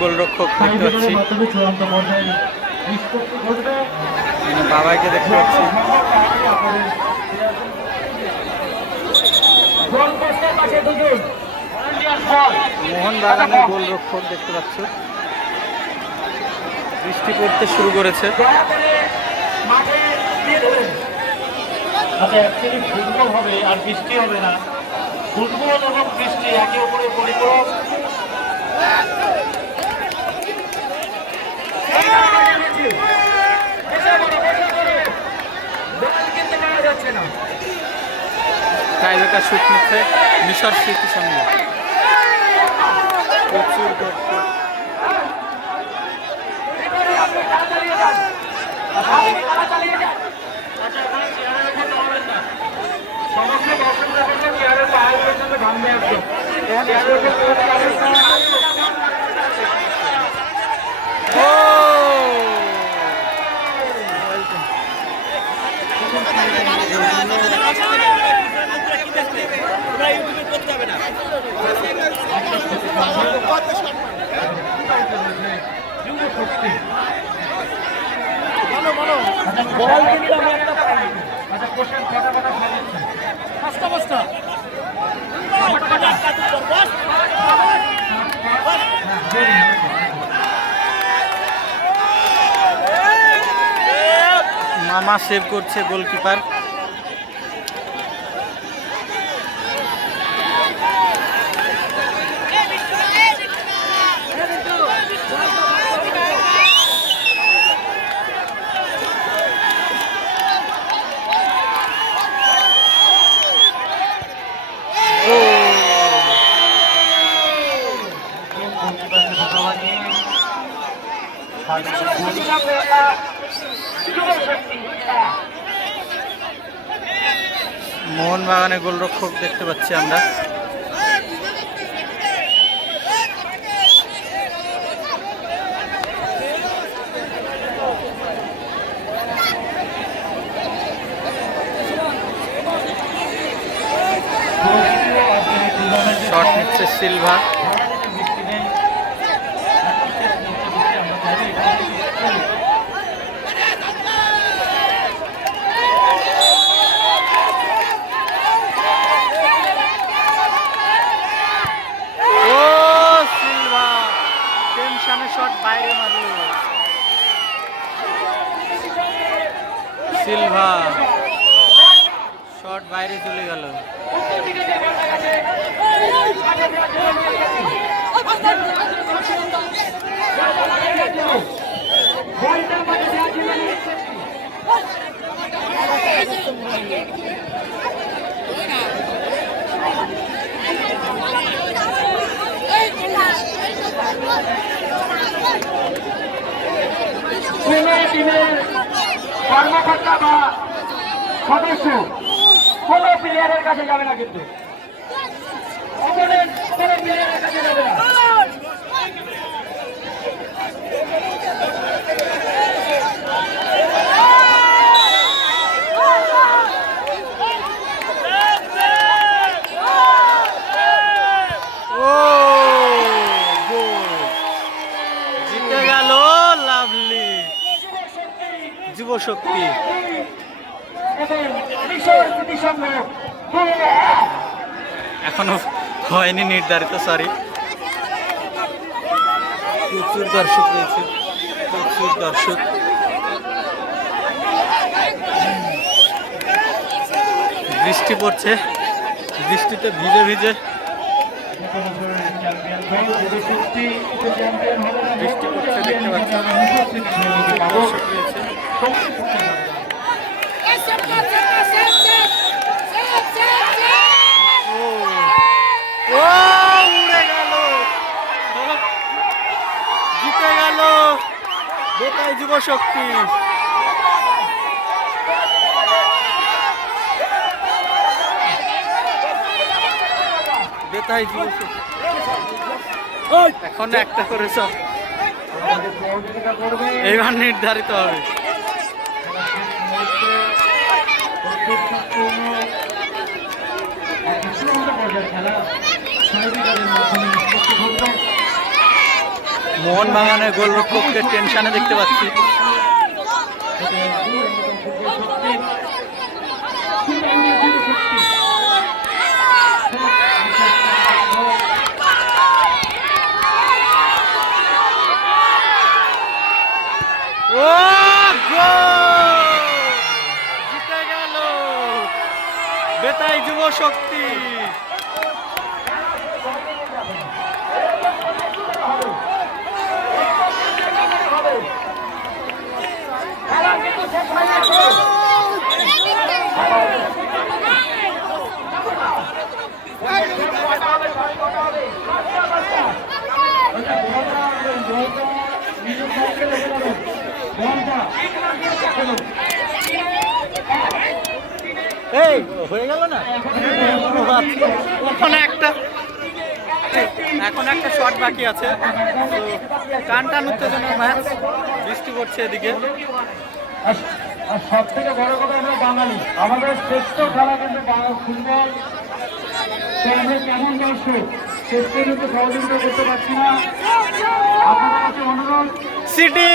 গোলরক্ষক দেখতে পাচ্ছি। বাবাইকে দেখতে পাচ্ছি। মোহন বাগানের গোলরক্ষক দেখতে পাচ্ছ। বৃষ্টি পড়তে শুরু করেছে। আচ্ছা অ্যাকচুয়ালি ফুটবল হবে আর বৃষ্টি হবে না। ফুটবল এবং বৃষ্টি একে অপরের পরিপূরক কিন্তু মারা যাচ্ছে না টাইবেকার শুট নিচ্ছে মিশর স্মৃতি সঙ্গে প্রচুর পর্যন্ত ভাঙবে একদম চেয়ারের উপর কেউ চেয়ারের ও মামা সেভ করছে গোলকিপার। মোহনবাগানে গোলরক্ষক দেখতে পাচ্ছি আমরা। শট নিচ্ছে সিলভা ও সিলভা টেনশনে শট বাইরে মারল সিলভা শট বাইরে চলে গেল। কর্মকর্তা বা সদস্য কোন প্লেয়ারের কাছে যাবে না কিন্তু। opponent প্লেয়ারের কাছে যাবে না। ও এখনও হয়নি নির্ধারিত সরি প্রচুর দর্শক রয়েছে, প্রচুর দর্শক। বৃষ্টি পড়ছে, বৃষ্টিতে ভিজে ভিজে। বৃষ্টি পড়ছে, দেখতে পাচ্ছেন দর্শক রয়েছে ও ও উড়ে গেল জিতে গেল বেকাই যুব শক্তি। বেতাই যুব শক্তি। এখন একটা করে সব এইবার নির্ধারিত হবে। মোহন বাগানের গোলরক্ষককে টেনশনে দেখতে পাচ্ছি। বেতাই যুব শক্তি এই হয়ে গেল না? ওখানে একটা এখন একটা শট বাকি আছে। তো টান টান উত্তেজনার ম্যাচ বৃষ্টি পড়ছে এদিকে। আর সব থেকে বড় কথা আমরা বাঙালি। আমাদের শ্রেষ্ঠ খেলা কিন্তু ফুটবল। আমরা কেমন দর্শক? শেষ পর্যন্ত সহযোগিতা করতে পারছি না। আপনাদের কাছে অনুরোধ সিটি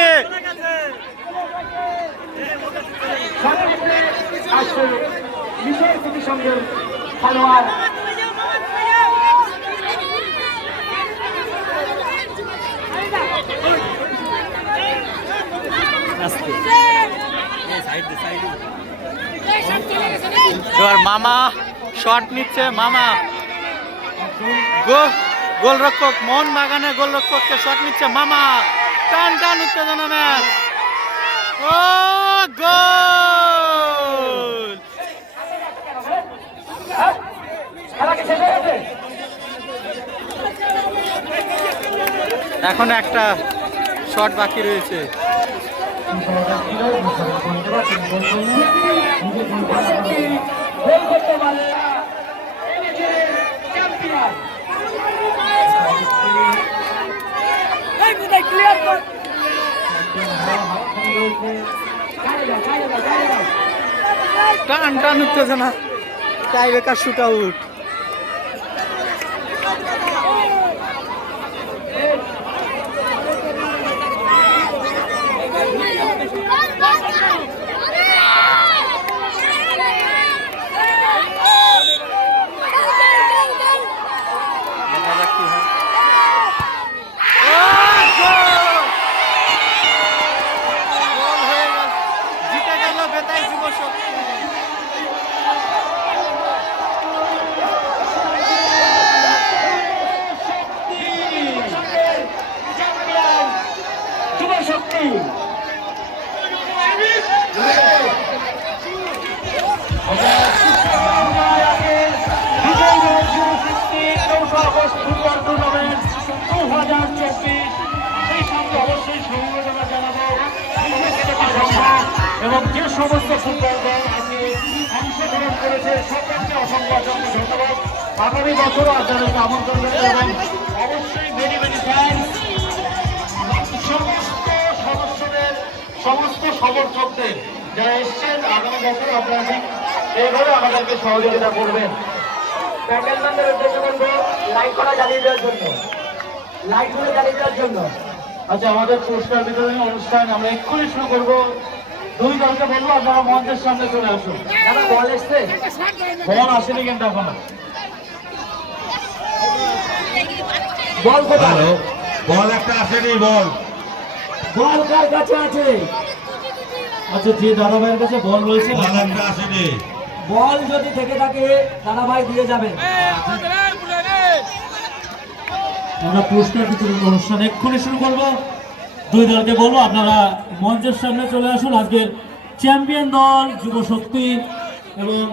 মামা শট নিচ্ছে, মামা। গোলরক্ষক মোহন বাগানের গোলরক্ষককে শট নিচ্ছে, মামা। টান টান, উত্তেজনা ম্যাচ ও, গোল খেলা কি শেষ হয়ে গেছে এখন একটা শট বাকি রয়েছে না। টান টান উত্তেজনা টাই বেকার শুট আউট আগামী বছরও আপনাদেরকে আমন্ত্রণ এবং অবশ্যই সমস্ত সদস্যদের, সমস্ত সমর্থকদের যারা এসছেন, আগামী বছর আপনারা এইভাবে আমাদেরকে সহযোগিতা করবেন। লাইট জ্বালিয়ে দেওয়ার জন্য। লাইটগুলো জ্বালিয়ে দেওয়ার জন্য। আচ্ছা আমাদের পুরস্কার বিতরণী অনুষ্ঠান আমরা এক্ষুনি শুরু করব। দুই দলকে বলব আপনারা মঞ্চের সামনে চলে আসুন। দাদা বল এসছে? বল আসেনি কিন্তু এখনও। বল কোথায়? বল একটা আসেনি বল। বল কার কাছে আছে? আচ্ছা যে দাদা ভাইয়ের কাছে বল রয়েছে বল একটা আসেনি। বল যদি থেকে থাকে দাদা ভাই দিয়ে যাবেন আমরা পুরস্কার বিতরণ অনুষ্ঠান এক্ষুনি শুরু করব। দুই দলকে বলব আপনারা মঞ্চের সামনে চলে আসুন। আজকের চ্যাম্পিয়ন দল যুব শক্তি এবং